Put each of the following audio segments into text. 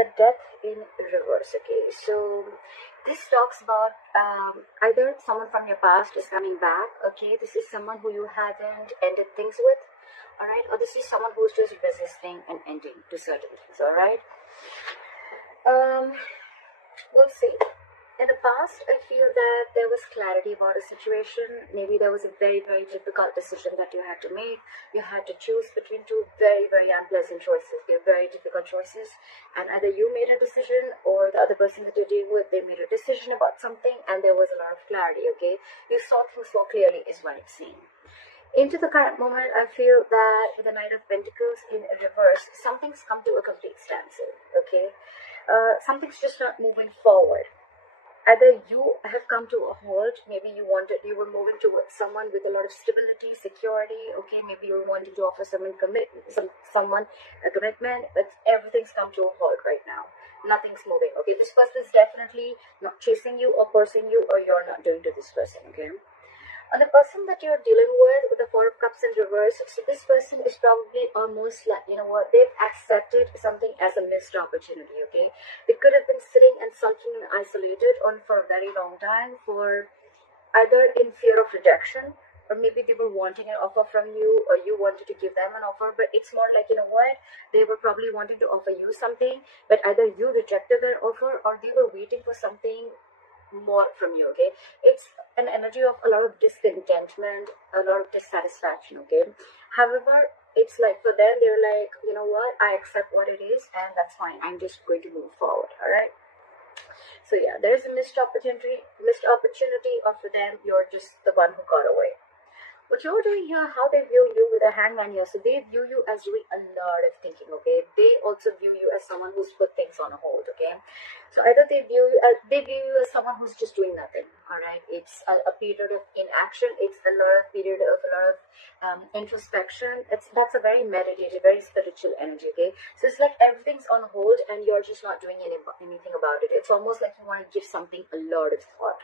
the death in reverse. Okay, so this talks about either someone from your past is coming back. Okay, this is someone who you haven't ended things with. All right, or this is someone who's just resisting an ending to certain things. All right. We'll see. In the past, I feel that there was clarity about a situation. Maybe there was a very, very difficult decision that you had to make. You had to choose between two very, very unpleasant choices. They're very difficult choices. And either you made a decision or the other person that you're dealing with, they made a decision about something and there was a lot of clarity, okay? You saw things more clearly is what I'm saying. Into the current moment, I feel that with the Knight of Pentacles in reverse, something's come to a complete standstill, okay? Something's just not moving forward. Either you have come to a halt, maybe you were moving towards someone with a lot of stability, security, okay, maybe you were wanting to offer someone a commitment, but everything's come to a halt right now. Nothing's moving, okay? This person is definitely not chasing you or pursuing you, or you're not doing to this person, okay? And the person that you're dealing with the Four of Cups in reverse, so this person is probably almost like, you know what, they've accepted something as a missed opportunity, okay? They could have been sitting and sulking and isolated on for a very long time, for either in fear of rejection, or maybe they were wanting an offer from you, or you wanted to give them an offer, but it's more like, you know what, they were probably wanting to offer you something, but either you rejected their offer, or they were waiting for something more from you, okay? It's an energy of a lot of discontentment, a lot of dissatisfaction, okay? However, it's like for them, they're like, you know what, I accept what it is and that's fine, I'm just going to move forward. All right, so yeah, there's a missed opportunity, or for them, you're just the one who got away. What you're doing here, how they view you with a hangman here, so they view you as doing a lot of thinking, okay? They also view you as someone who's put things on hold, okay? So either they view you as someone who's just doing nothing, all right? It's a period of inaction. It's a period of a lot of introspection. That's a very meditative, very spiritual energy, okay? So it's like everything's on hold and you're just not doing anything about it. It's almost like you want to give something a lot of thought.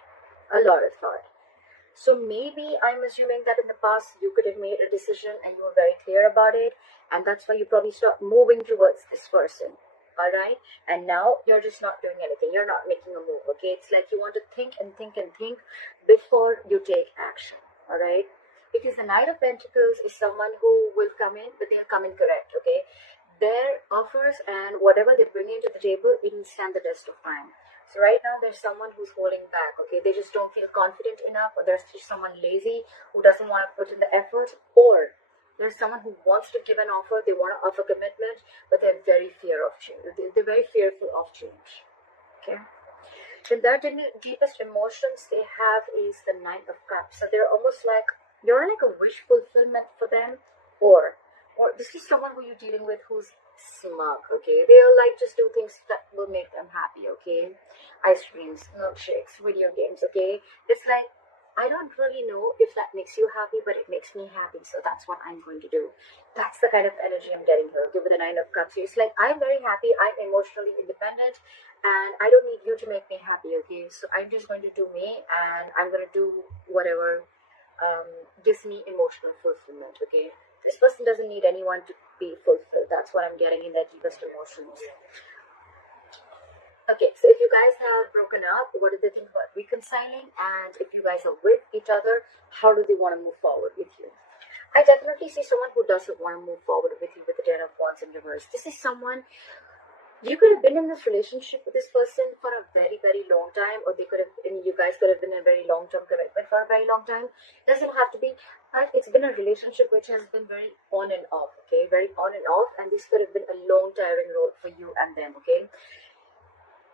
So maybe I'm assuming that in the past you could have made a decision and you were very clear about it, and that's why you probably start moving towards this person. All right, and now you're just not doing anything. You're not making a move. Okay, it's like you want to think and think and think before you take action. All right, because the Knight of Pentacles is someone who will come in, but they'll come in correct. Okay, their offers and whatever they bring into the table, it will stand the test of time. So right now there's someone who's holding back, okay? They just don't feel confident enough, or there's just someone lazy who doesn't want to put in the effort, or there's someone who wants to give an offer, they want to offer commitment, but they're very They're very fearful of change, okay? And their deepest emotions they have is the Nine of Cups. So they're almost like, you're like a wish fulfillment for them, or this is someone who you're dealing with who's smug, okay? They'll like just do things that will make them happy, okay? Ice creams, milkshakes, video games, okay? It's like, I don't really know if that makes you happy, but it makes me happy, so that's what I'm going to do. That's the kind of energy I'm getting here, okay, with the Nine of Cups. It's like, I'm very happy, I'm emotionally independent, and I don't need you to make me happy, okay? So I'm just going to do me, and I'm going to do whatever gives me emotional fulfillment, okay? This person doesn't need anyone to be fulfilled. That's what I'm getting in their deepest emotions. Okay, so if you guys have broken up, what do they think about reconciling? And if you guys are with each other, how do they want to move forward with you? I definitely see someone who doesn't want to move forward with you with the Ten of Wands in reverse. This is someone, you could have been in this relationship with this person for a very, very long time, or you guys could have been in a very long-term commitment for a very long time. It doesn't have to be. It's been a relationship which has been very on and off, okay? Very on and off, and this could have been a long, tiring road for you and them, okay?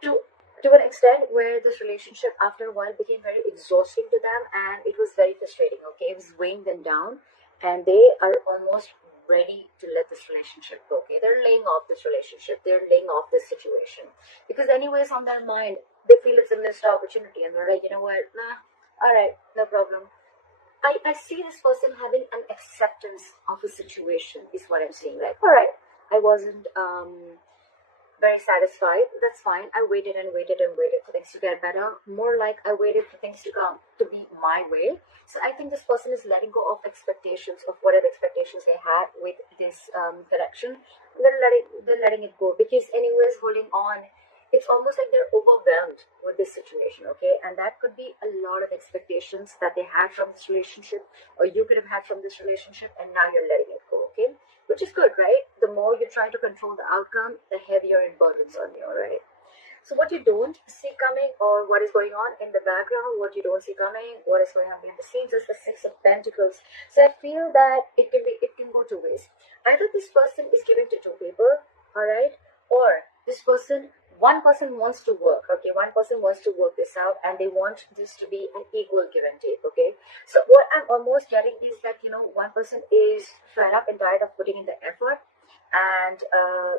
To an extent where this relationship after a while became very exhausting to them, and it was very frustrating, okay? It was weighing them down, and they are almost ready to let this relationship go, okay? They're laying off this relationship, they're laying off this situation, because anyways on their mind they feel it's a missed opportunity, and they're like, you know what, nah, all right, no problem. I see this person having an acceptance of a situation is what I'm saying. Like, all right, I wasn't very satisfied. That's fine. I waited and waited and waited for things to get better. More like I waited for things to come to be my way. So I think this person is letting go of expectations, of whatever expectations they had with this connection. They're letting it go, because anyways, holding on, it's almost like they're overwhelmed with this situation, okay? And that could be a lot of expectations that they had from this relationship, or you could have had from this relationship, and now you're letting it go, okay? Which is good, right? The more you try to control the outcome, the heavier it burdens on you, right? So what you don't see coming, or what is going on in the background, what you don't see coming, what is going on behind the scenes, is the Six of Pentacles. So I feel that it can go two ways. Either this person is giving to two people, all right, or one person wants to work, okay? One person wants to work this out, and they want this to be an equal give and take, okay? So what I'm almost getting is that, one person is fed up and tired of putting in the effort, and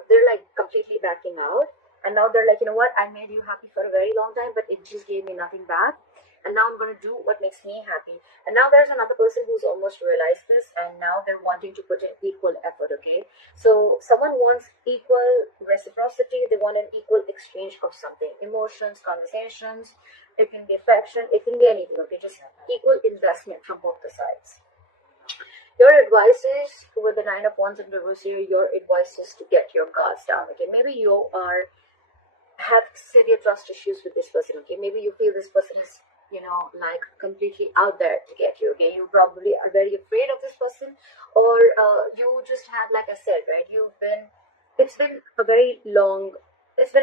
they're like completely backing out. And now they're like, you know what, I made you happy for a very long time, but it just gave me nothing back. And now I'm going to do what makes me happy. And now there's another person who's almost realized this, and now they're wanting to put in equal effort, okay? So someone wants equal reciprocity. They want an equal exchange of something. Emotions, conversations. It can be affection. It can be anything, okay? Just equal investment from both the sides. Your advice is, with the Nine of Wands in reverse here, your advice is to get your guards down, okay? Maybe you have severe trust issues with this person, okay? Maybe you feel this person is, like completely out there to get you, okay? You probably are very afraid of this person, or you just have, like I said, right, it's been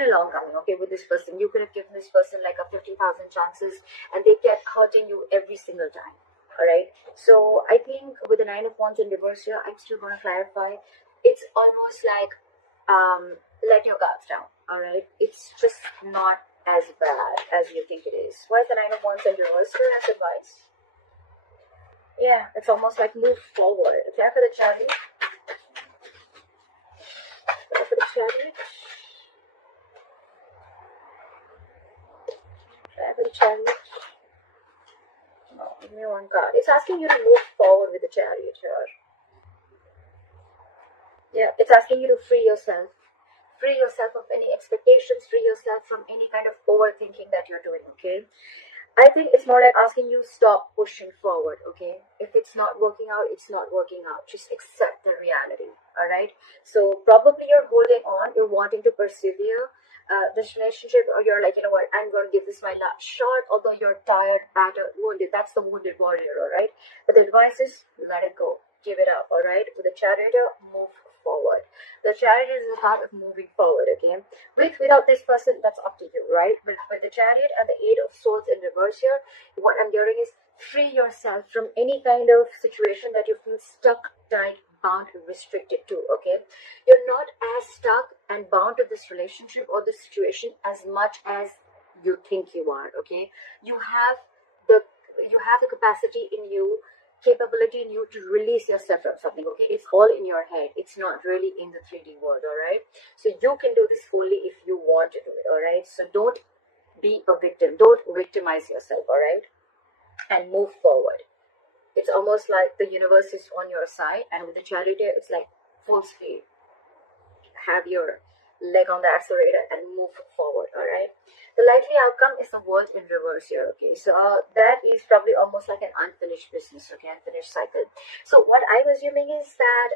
a long coming, okay, with this person. You could have given this person like a 50,000 chances, and they kept hurting you every single time, all right? So I think with the Nine of Wands in reverse here, I'm still going to clarify. It's almost like, let your guards down, all right? It's just not as bad as you think it is. Why is the Nine of Wands in reverse here as advice? Yeah, it's almost like move forward. Okay, for the Chariot. For the Chariot. For the Chariot. No, give me one card. It's asking you to move forward with the Chariot here. Yeah, it's asking you to free yourself. Free yourself of any expectations, free yourself from any kind of overthinking that you're doing, okay? I think it's more like asking you stop pushing forward, okay? If it's not working out, it's not working out. Just accept the reality, all right? So probably you're holding on, you're wanting to persevere this relationship, or you're like, you know what, I'm going to give this my last shot, although you're tired, battered, wounded. That's the wounded warrior, all right? But the advice is let it go. Give it up, all right? With the Chariot, move forward. The Chariot is the heart of moving forward, okay? Without this person, that's up to you, right? But with the Chariot and the Eight of Swords in reverse here, what I'm hearing is free yourself from any kind of situation that you feel stuck, tied, bound, restricted to, okay? You're not as stuck and bound to this relationship or this situation as much as you think you are, okay? You have the capacity in you, capability in you to release yourself from something, okay? It's all in your head. It's not really in the 3D world, all right? So you can do this only if you want to do it, all right? So don't be a victim. Don't victimize yourself, all right? And move forward. It's almost like the universe is on your side, and with the Chariot, it's like full speed. Have your leg on the accelerator and move forward, all right? The likely outcome is the World in reverse here, okay? So that is probably almost like an unfinished business, okay? Unfinished cycle. So what I'm assuming is that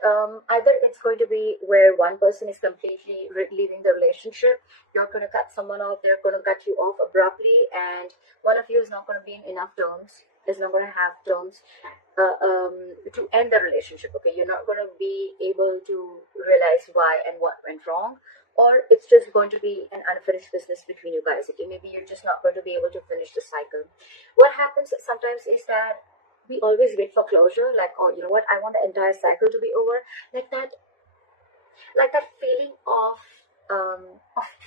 either it's going to be where one person is completely leaving the relationship, you're going to cut someone off, they're going to cut you off abruptly, and one of you is not going to be in enough terms, is not going to have terms to end the relationship, okay? You're not going to be able to realize why and what went wrong, or it's just going to be an unfinished business between you guys, okay? Maybe you're just not going to be able to finish the cycle. What happens sometimes is that we always wait for closure, like, oh, you know what, I want the entire cycle to be over, like that feeling of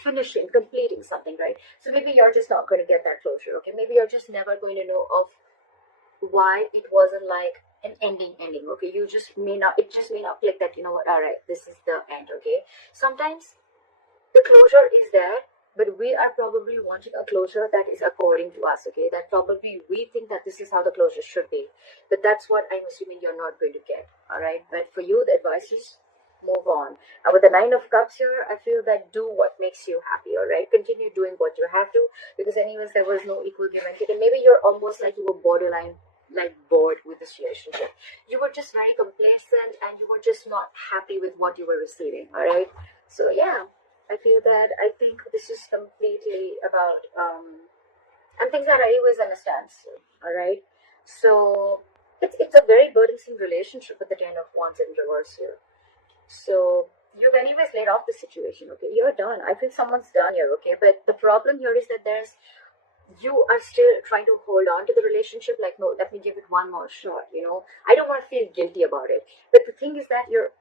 finishing, completing something, right? So maybe you're just not going to get that closure, okay? Maybe you're just never going to know of why it wasn't like an ending, okay? It just may not click that, you know what, all right, this is the end, okay? Sometimes the closure is there, but we are probably wanting a closure that is according to us, okay? That probably we think that this is how the closure should be, but that's what I'm assuming you're not going to get, all right? But for you, the advice is move on. And with the Nine of Cups here, I feel that do what makes you happy, all right? Continue doing what you have to, because anyways, there was no equal give and take. And maybe you're almost like you were borderline like bored with this relationship. You were just very complacent and you were just not happy with what you were receiving, all right? So yeah, I feel that I think this is completely about and things that Aries understands. All right, so it's a very burdensome relationship with the Ten of Wands in reverse here. So you've anyways laid off the situation. Okay, you're done. I feel someone's done here. Okay, but the problem here is that you are still trying to hold on to the relationship. Like, no, let me give it one more shot. I don't want to feel guilty about it. But the thing is that you're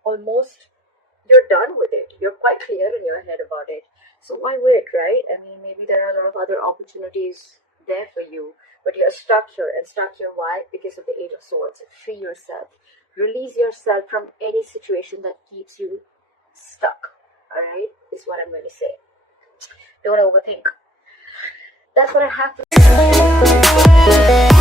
done with it. You're quite clear in your head about it. So why wait, right? I mean, maybe there are a lot of other opportunities there for you, but you're stuck here. And stuck here, why? Because of the Eight of Swords. Free yourself. Release yourself from any situation that keeps you stuck. All right? Is what I'm going to say. Don't overthink. That's what I have to say.